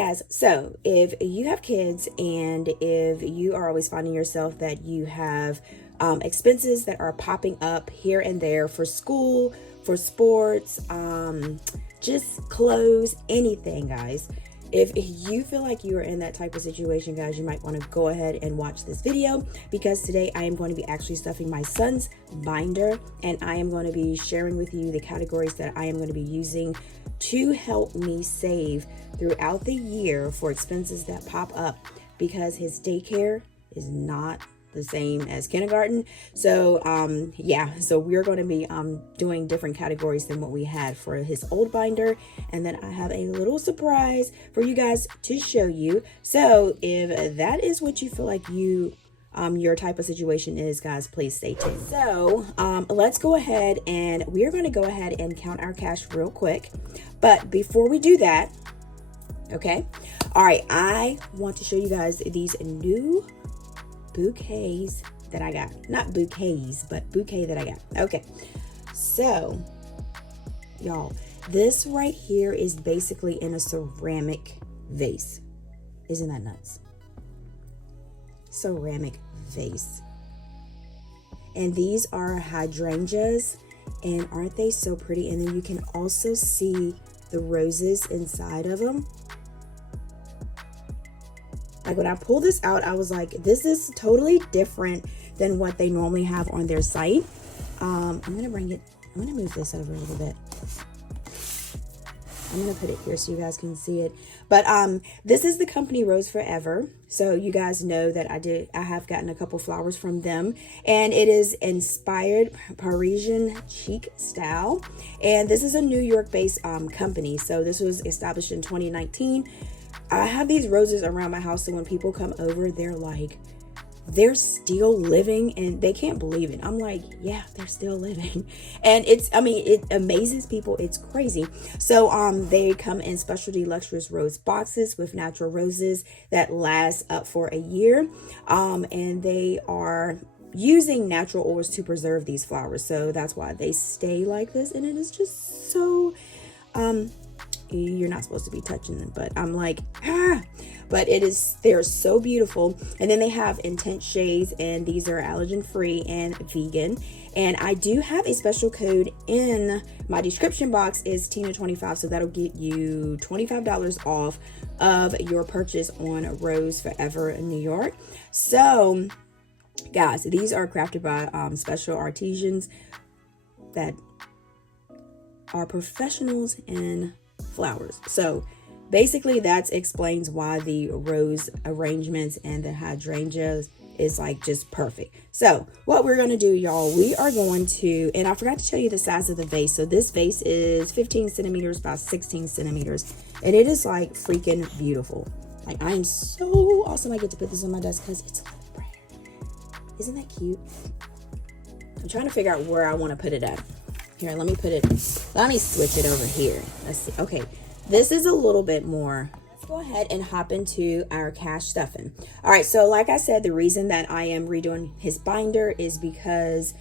guys, so if you have kids and if you are always finding yourself that you have expenses that are popping up here and there for school, for sports, just clothes, anything, guys. If you feel like you are in that type of situation, guys, you might want to go ahead and watch this video, because today I am going to be actually stuffing my son's binder, and I am going to be sharing with you the categories that I am going to be using to help me save throughout the year for expenses that pop up, because his daycare is not the same as kindergarten. So yeah, so we're going to be doing different categories than what we had for his old binder, and then I have a little surprise for you guys to show you. So if that is what you feel like your type of situation is, guys, please stay tuned. So let's go ahead, and we're going to go ahead and count our cash real quick. But before we do that, okay, all right, I want to show you guys these new bouquets that I got. Not bouquets, but bouquet that I got. Okay, so y'all, this right here is basically in a ceramic vase. Isn't that nuts? Ceramic vase. And these are hydrangeas, and aren't they so pretty? And then you can also see the roses inside of them. Like when I pulled this out, I was like, this is totally different than what they normally have on their site. I'm gonna move this over a little bit. I'm gonna put it here so you guys can see it. But this is the company Roseforever. So you guys know that I have gotten a couple flowers from them, and it is inspired Parisian chic style. And this is a New York based company. So this was established in 2019. I have these roses around my house, and when people come over, they're like, they're still living, and they can't believe it. I'm like, yeah, they're still living. And it amazes people. It's crazy. So they come in specialty luxurious rose boxes with natural roses that last up for a year. And they are using natural oils to preserve these flowers. So that's why they stay like this. And it is just so you're not supposed to be touching them, but I'm like, but they're so beautiful. And then they have intense shades, and these are allergen free and vegan. And I do have a special code in my description box, is Tina25, so that'll get you $25 off of your purchase on Roseforever in New York. So guys, these are crafted by special artisans that are professionals in flowers. So basically that explains why the rose arrangements and the hydrangeas is like just perfect. So what we're going to do, y'all, we are going to, and I forgot to tell you the size of the vase. So this vase is 15 centimeters by 16 centimeters, and it is like freaking beautiful. Like, I am so awesome I get to put this on my desk because it's a little prayer. Isn't that cute? I'm trying to figure out where I want to put it at. Here, let me switch it over here. Let's see. Okay, this is a little bit more. Let's go ahead and hop into our cash stuffing. All right, so like I said, the reason that I am redoing his binder is because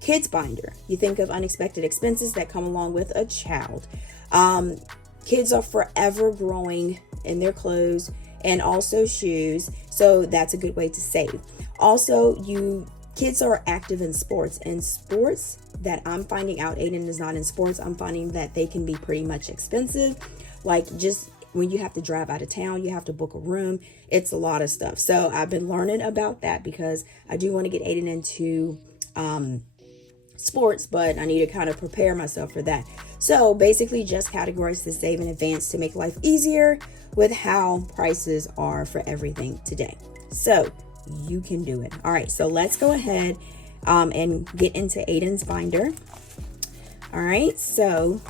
kids binder. You think of unexpected expenses that come along with a child. Kids are forever growing in their clothes and also shoes, so that's a good way to save. Also, kids are active in sports, and sports that I'm finding out, Aiden is not in sports, I'm finding that they can be pretty much expensive. Like, just when you have to drive out of town, you have to book a room, it's a lot of stuff. So I've been learning about that because I do want to get Aiden into sports, but I need to kind of prepare myself for that. So basically just categories to save in advance to make life easier with how prices are for everything today. So you can do it. All right, so let's go ahead and get into Aiden's binder. All right, so,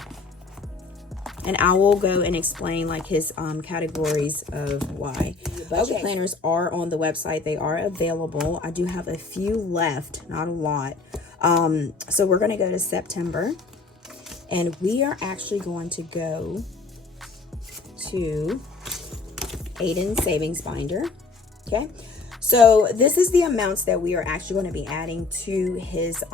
and I will go and explain like his categories of why. Budget planners are on the website. They are available. I do have a few left, not a lot. So we're going to go to September, and we are actually going to go to Aiden's savings binder. Okay, so this is the amounts that we are actually going to be adding to his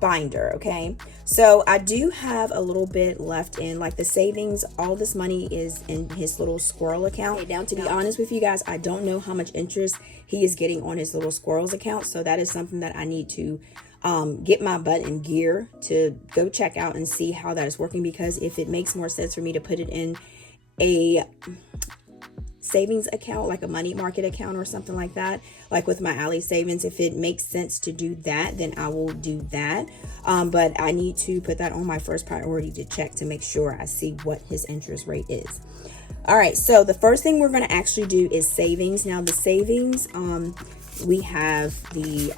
binder. Okay, So I do have a little bit left in like the savings. All this money is in his little squirrel account. Okay, now to be honest with you guys, I don't know how much interest he is getting on his little squirrels account. So that is something that I need to get my butt in gear to go check out and see how that is working, because if it makes more sense for me to put it in a savings account, like a money market account or something like that, like with my Ally savings, if it makes sense to do that, then I will do that. But I need to put that on my first priority to check to make sure I see what his interest rate is. All right, so the first thing we're going to actually do is savings. Now the savings, we have the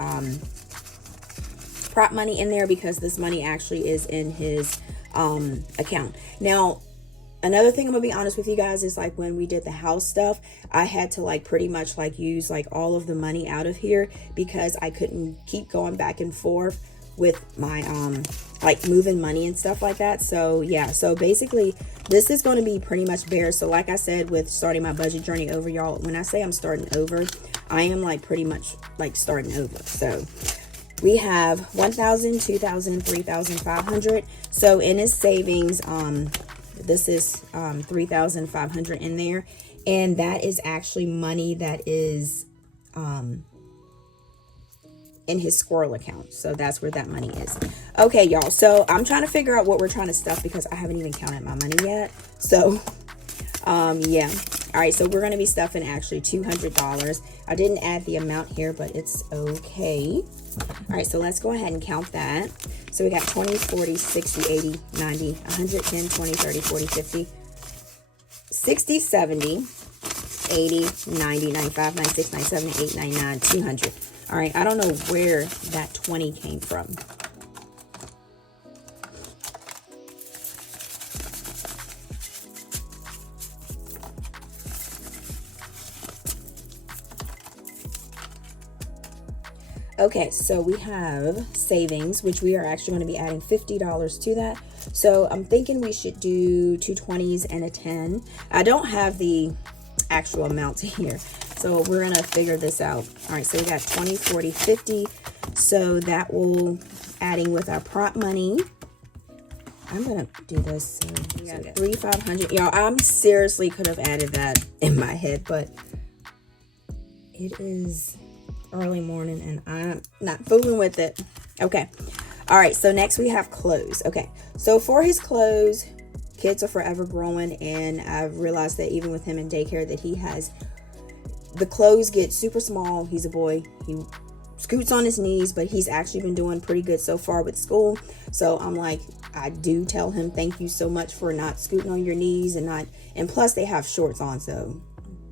prop money in there because this money actually is in his account. Now another thing I'm gonna be honest with you guys is like when we did the house stuff, I had to like pretty much like use like all of the money out of here because I couldn't keep going back and forth with my like moving money and stuff like that. So yeah, so basically this is going to be pretty much bare. So like I said, with starting my budget journey over, y'all, when I say I'm starting over, I am like pretty much like starting over. So we have 1,000, 2,000, 3,500. So in his savings, this is 3,500 in there, and that is actually money that is in his squirrel account. So that's where that money is. Okay, y'all, so I'm trying to figure out what we're trying to stuff because I haven't even counted my money yet. So yeah, all right, so we're going to be stuffing actually $200. I didn't add the amount here, but it's okay. All right, so let's go ahead and count that. So we got 20, 40, 60, 80, 90, 110, 20, 30, 40, 50, 60, 70, 80, 90, 95, 96, 97, 98, 99, 200. All right, I don't know where that 20 came from. Okay, so we have savings, which we are actually going to be adding $50 to that. So I'm thinking we should do 2 20s and a 10. I don't have the actual amount here, so we're going to figure this out. All right, so we got 20, 40, 50. So that will, adding with our prop money, I'm going to do this. So we got 3,500. Y'all, I'm seriously could have added that in my head, but it is early morning and I'm not fooling with it. Okay, all right, so next we have clothes. Okay, so for his clothes, kids are forever growing, and I've realized that even with him in daycare that he has, the clothes get super small. He's a boy, he scoots on his knees, but he's actually been doing pretty good so far with school. So I'm like, I do tell him thank you so much for not scooting on your knees, and plus they have shorts on, so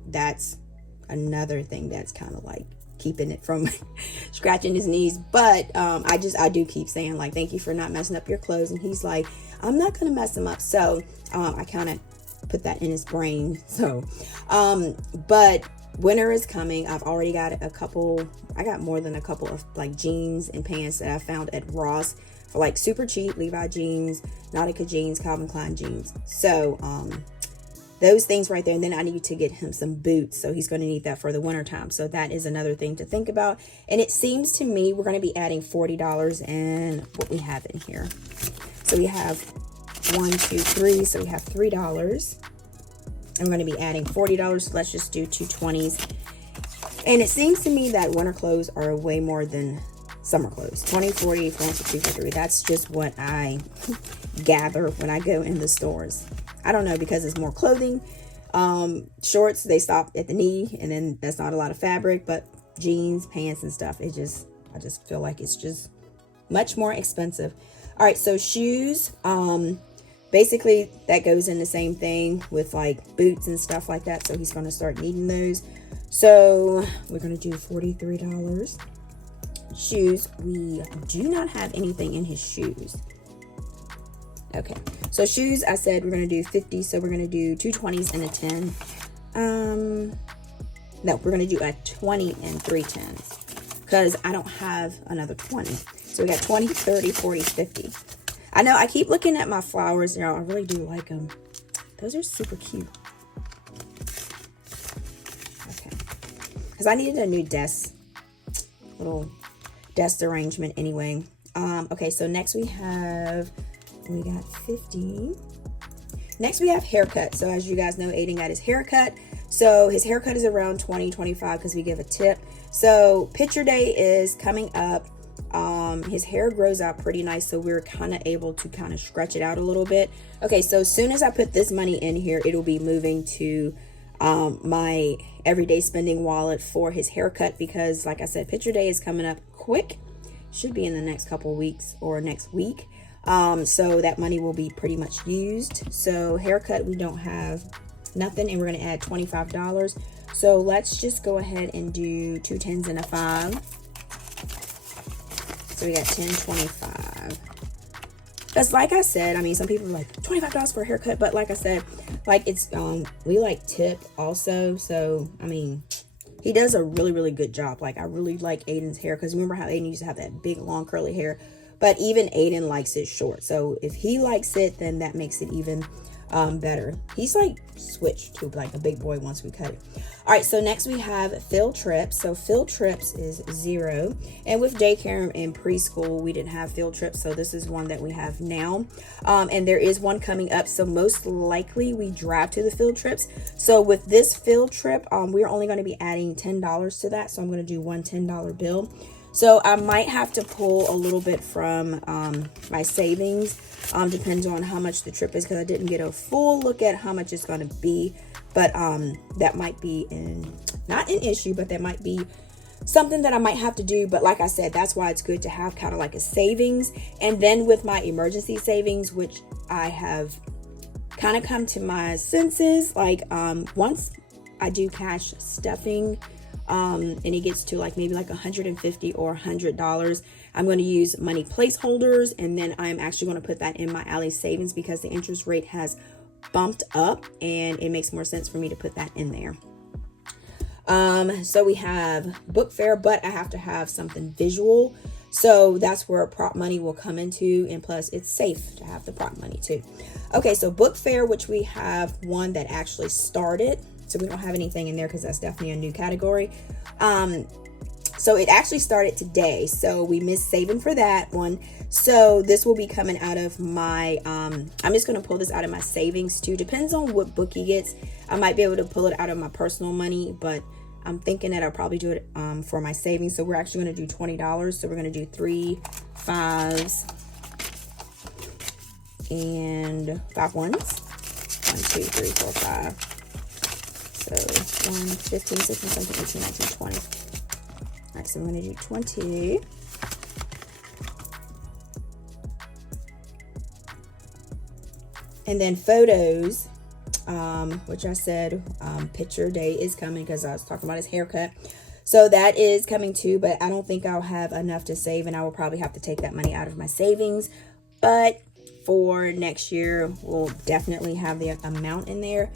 that's another thing that's kind of like keeping it from scratching his knees. But I do keep saying like, thank you for not messing up your clothes, and he's like, I'm not gonna mess them up. So I kind of put that in his brain. So but winter is coming. I've already got I got more than a couple of like jeans and pants that I found at Ross for like super cheap. Levi jeans, Nautica jeans, Calvin Klein jeans. So those things right there. And then I need to get him some boots. So he's going to need that for the winter time. So that is another thing to think about. And it seems to me we're going to be adding $40 and what we have in here. So we have 1, 2, 3. So we have $3. I'm going to be adding $40. So let's just do 2 20s. And it seems to me that winter clothes are way more than summer clothes. 20, 40, 40, 50, 53. That's just what I gather when I go in the stores. I don't know, because it's more clothing. Shorts, they stop at the knee, and then that's not a lot of fabric, but jeans, pants and stuff, I just feel like it's just much more expensive. All right, so shoes, basically that goes in the same thing with like boots and stuff like that. So he's going to start needing those. So we're going to do $43. Shoes, we do not have anything in his shoes. Okay, so shoes, I said we're going to do 50, so we're going to do 2 20s and a 10. No, we're going to do a 20 and 3 10s because I don't have another 20. So we got 20, 30, 40, 50. I know I keep looking at my flowers, y'all. I really do like them. Those are super cute. Okay, because I needed a new little desk arrangement anyway. Okay, so next we got 50. Next we have haircut. So as you guys know, Aiden got his haircut. So his haircut is around 20, 25 because we give a tip. So picture day is coming up. His hair grows out pretty nice, so we're kind of able to kind of stretch it out a little bit. Okay, so as soon as I put this money in here, it'll be moving to my everyday spending wallet for his haircut, because like I said, picture day is coming up quick. Should be in the next couple weeks or next week. So that money will be pretty much used. So haircut, we don't have nothing, and we're going to add $25. So let's just go ahead and do 2 10s and a 5. So we got 10, 25. Because like I said, I mean, some people are like $25 for a haircut, but like I said, like it's we like tip also. So I mean, he does a really, really good job. Like I really like Aiden's hair, because remember how Aiden used to have that big long curly hair, but even Aiden likes it short. So if he likes it, then that makes it even better. He's like switched to like a big boy once we cut it. All right, so next we have field trips. So field trips is 0, and with daycare and preschool we didn't have field trips, so this is one that we have now. And there is one coming up, so most likely we drive to the field trips. So with this field trip, we're only going to be adding $10 to that, so I'm going to do one $10 bill. So I might have to pull a little bit from my savings. Depends on how much the trip is, because I didn't get a full look at how much it's going to be. But that might be not an issue, but that might be something that I might have to do. But like I said, that's why it's good to have kind of like a savings. And then with my emergency savings, which I have kind of come to my senses, like once I do cash stuffing, and it gets to like maybe like $150 or $100, I'm going to use money placeholders, and then I'm actually going to put that in my Ally savings, because the interest rate has bumped up and it makes more sense for me to put that in there. So we have book fair, but I have to have something visual, so that's where prop money will come into, and plus it's safe to have the prop money too. Okay, so book fair, which we have one that actually started, so we don't have anything in there because that's definitely a new category. So it actually started today, so we missed saving for that one. So this will be coming out of my I'm just going to pull this out of my savings too. Depends on what book he gets. I might be able to pull it out of my personal money, but I'm thinking that I'll probably do it for my savings. So we're actually going to do $20. So we're going to do 3 5s and 5 1s. 1 2 3 4 5. So 1 15 16 17 18 19 20. All right, so I'm going to do 20. And then photos, which I said picture day is coming, because I was talking about his haircut. So that is coming too, but I don't think I'll have enough to save, and I will probably have to take that money out of my savings. But for next year, we'll definitely have the amount in there.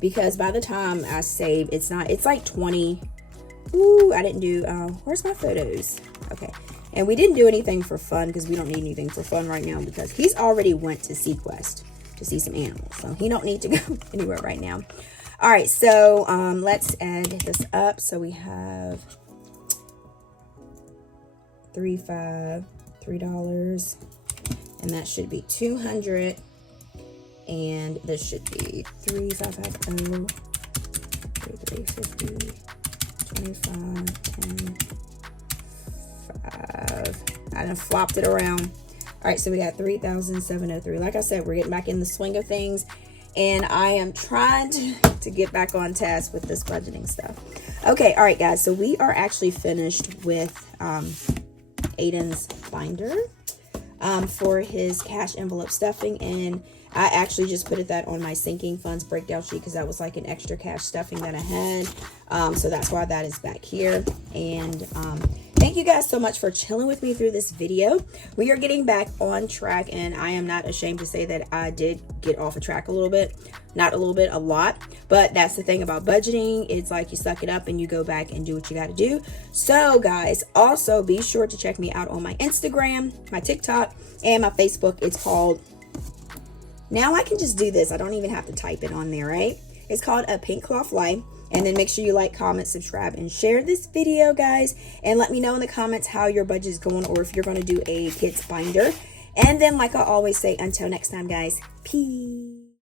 Because by the time I save, it's like 20. Ooh, I didn't do, where's my photos? Okay. And we didn't do anything for fun, because we don't need anything for fun right now, because he's already went to SeaQuest to see some animals. So he don't need to go anywhere right now. All right. So, let's add this up. So we have 3 5, $3, and that should be 200. And this should be 3 5 5 0 3 3 50 25 10 5. I done flopped it around. All right, so we got 3,703. Like I said, we're getting back in the swing of things, and I am trying to get back on task with this budgeting stuff. Okay, all right, guys. So we are actually finished with Aiden's binder for his cash envelope stuffing, and I actually just put that on my sinking funds breakdown sheet, because that was like an extra cash stuffing that I had. So that's why that is back here. And thank you guys so much for chilling with me through this video. We are getting back on track, and I am not ashamed to say that I did get off a track a little bit. Not a little bit, a lot. But that's the thing about budgeting. It's like you suck it up and you go back and do what you got to do. So guys, also be sure to check me out on my Instagram, my TikTok, and my Facebook. It's called, now I can just do this. I don't even have to type it on there, right? It's called 𝗗𝗏𝗧𝗧. And then make sure you like, comment, subscribe, and share this video, guys. And let me know in the comments how your budget is going, or if you're going to do a kid's binder. And then, like I always say, until next time, guys, peace.